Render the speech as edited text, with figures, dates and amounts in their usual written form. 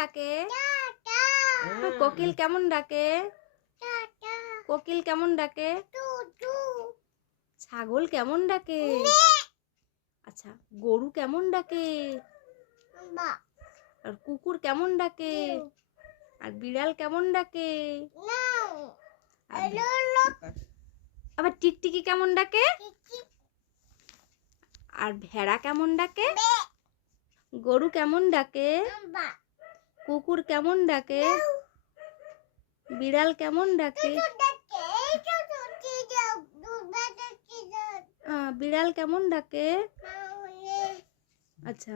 ডাকে? কোকিল কেমন ডাকে? কোকিল কেমন ডাকে? ছাগল কেমন ডাকে? আচ্ছা, গরু কেমন ডাকে? আর কুকুর কেমন ডাকে? আর বিড়াল কেমন ডাকে? আবার টিকটিকি কেমন ডাকে? আর ভেড়া কেমন ডাকে? গরু কেমন ডাকে? কুকুর কেমন ডাকে? বিড়াল কেমন ডাকে? বিড়াল কেমন ডাকে? আচ্ছা।